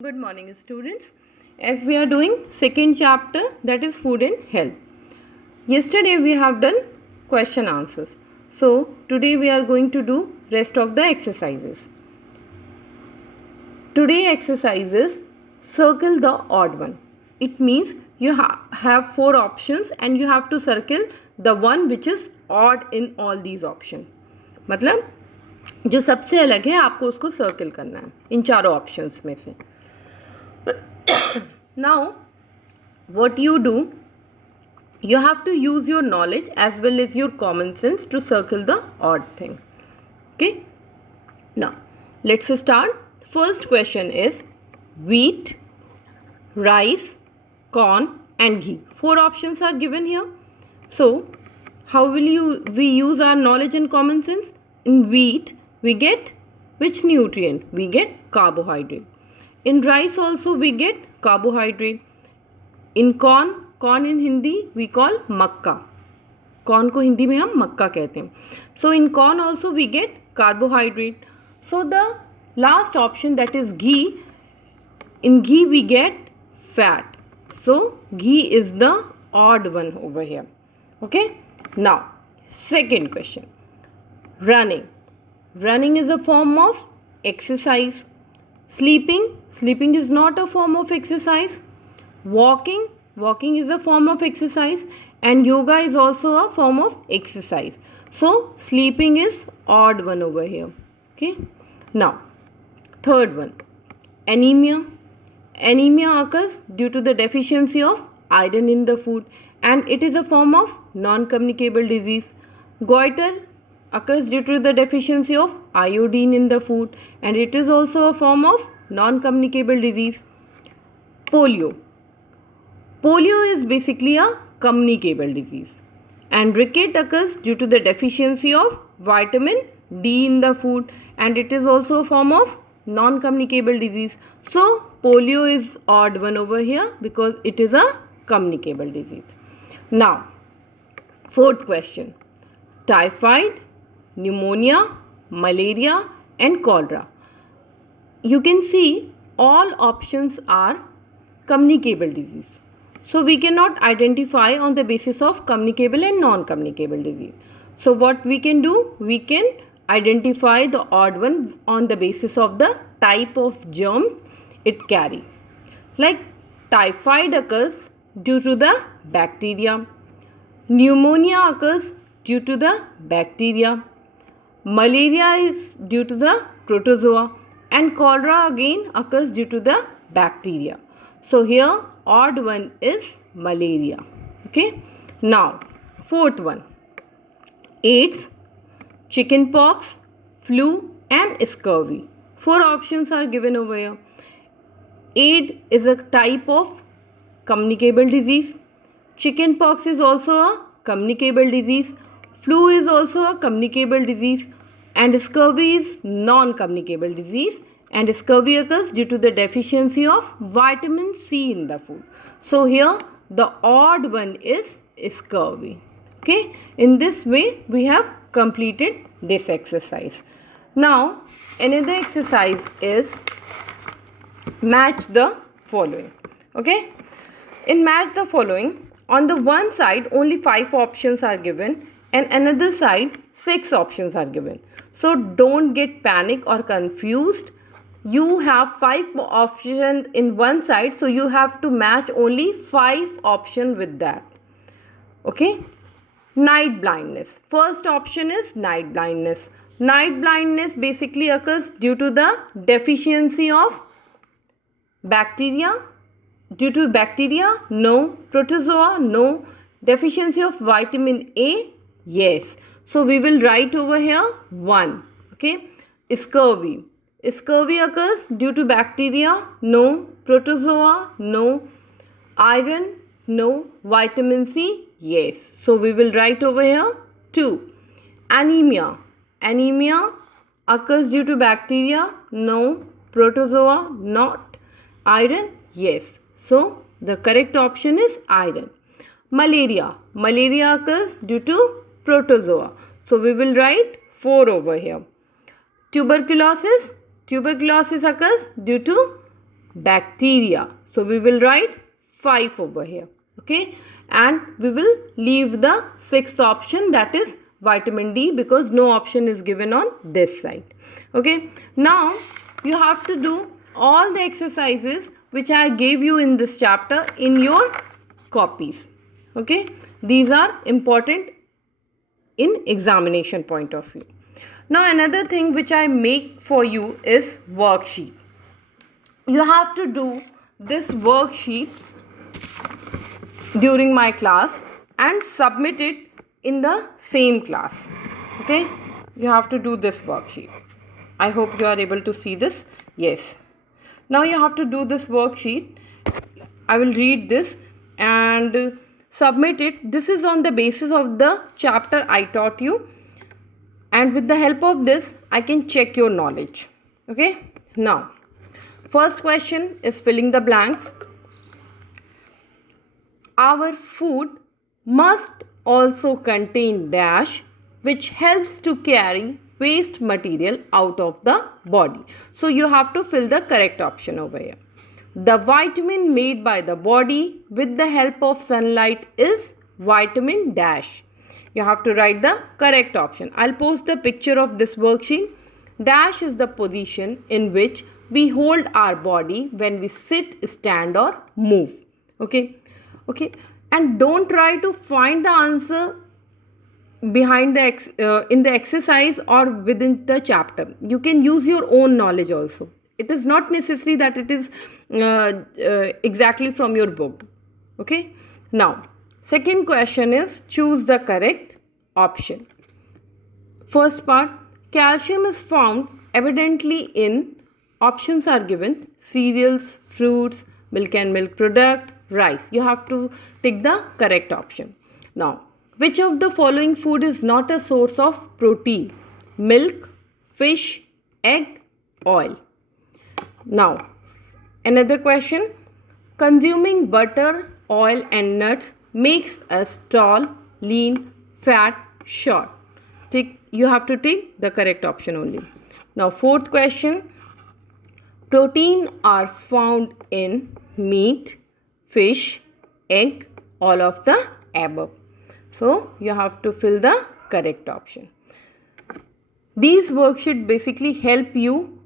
Good morning, students. As we are doing second chapter, that is food and health. Yesterday we have done question answers. So today we are going to do rest of the exercises. Today exercises circle the odd one. It means you have 4 options and you have to circle the one which is odd in all these options. मतलब जो सबसे अलग है आपको उसको circle करना है इन चारों ऑप्शंस में से. Now what you do, you have to use your knowledge as well as your common sense to circle the odd thing. Okay, now let's start. First question is wheat, rice, corn and ghee. 4 options are given here. So how will we use our knowledge and common sense? In wheat we get which nutrient? We get carbohydrate. In rice also we get carbohydrate. In corn in Hindi we call Mecca. corn को हिंदी में हम मक्का कहते हैं. So in corn also we get carbohydrate. So the last option, that is ghee, in ghee we get fat. So ghee is the odd one over here. Okay, now second question. Running is a form of exercise. Sleeping is not a form of exercise. Walking is a form of exercise, and yoga is also a form of exercise. So sleeping is odd one over here. Okay, now third one, anemia occurs due to the deficiency of iron in the food, and it is a form of non-communicable disease. Goiter occurs due to the deficiency of iodine in the food, and it is also a form of non-communicable disease. Polio is basically a communicable disease, and ricket occurs due to the deficiency of vitamin D in the food, and it is also a form of non-communicable disease. So polio is odd one over here because it is a communicable disease. Now fourth question, typhoid, pneumonia, malaria and cholera. You can see all options are communicable disease. So we cannot identify on the basis of communicable and non-communicable disease. So what we can do, we can identify the odd one on the basis of the type of germ it carries. Like typhoid occurs due to the bacteria, pneumonia occurs due to the bacteria, malaria is due to the protozoa, and cholera again occurs due to the bacteria. So here odd one is malaria. Okay, now fourth one, AIDS, chickenpox, flu and scurvy. 4 options are given over here. AIDS is a type of communicable disease. Chickenpox is also a communicable disease. Flu is also a communicable disease, and scurvy is non-communicable disease, and scurvy occurs due to the deficiency of vitamin C in the food. So here the odd one is scurvy. Okay, in this way we have completed this exercise. Now another exercise is match the following. Okay, in match the following, on the one side only 5 options are given and another side 6 options are given. So don't get panic or confused. You have 5 options in one side, so you have to match only 5 options with that. Okay, night blindness. First option is night blindness. Night blindness basically occurs due to the deficiency of bacteria. Due to bacteria? No. Protozoa? No. Deficiency of vitamin A? Yes. So we will write over here 1. Okay. Scurvy. Scurvy occurs due to bacteria? No. Protozoa? No. Iron? No. Vitamin C? Yes. So we will write over here 2. Anemia. Anemia occurs due to bacteria? No. Protozoa? Not. Iron? Yes. So the correct option is iron. Malaria. Malaria occurs due to protozoa. So we will write 4 over here. Tuberculosis. Tuberculosis occurs due to bacteria. So we will write 5 over here. Okay, and we will leave the 6th option, that is vitamin D, because no option is given on this side. Okay, now you have to do all the exercises which I gave you in this chapter in your copies. Okay, these are important in examination point of view. Now another thing which I make for you is worksheet. You have to do this worksheet during my class and submit it in the same class. Okay, you have to do this worksheet. I hope you are able to see this. Yes, now you have to do this worksheet. I will read this and submit it. This is on the basis of the chapter I taught you, and with the help of this I can check your knowledge. Okay, now first question is filling the blanks. Our food must also contain dash, which helps to carry waste material out of the body. So you have to fill the correct option over here. The vitamin made by the body with the help of sunlight is vitamin dash. You have to write the correct option. I'll post the picture of this worksheet. Dash is the position in which we hold our body when we sit, stand or move. Okay, and don't try to find the answer behind the in the exercise or within the chapter. You can use your own knowledge also. It is not necessary that it is exactly from your book. Okay, now second question is choose the correct option. First part, calcium is found evidently in, options are given, cereals, fruits, milk and milk product, rice. You have to take the correct option. Now, which of the following food is not a source of protein? Milk, fish, egg, oil. Now, another question. Consuming butter, oil and nuts makes us tall, lean, fat, short. You have to take the correct option only. Now, fourth question. Protein are found in meat, fish, egg, all of the above. So, you have to fill the correct option. These worksheets basically help you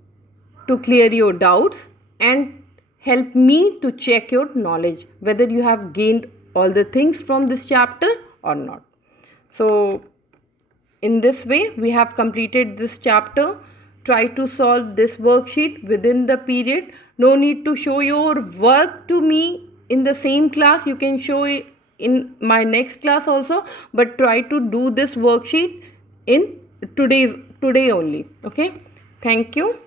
to clear your doubts and help me to check your knowledge, whether you have gained all the things from this chapter or not. So, in this way, we have completed this chapter. Try to solve this worksheet within the period. No need to show your work to me in the same class. You can show it in my next class also, but try to do this worksheet in today only. Okay, thank you.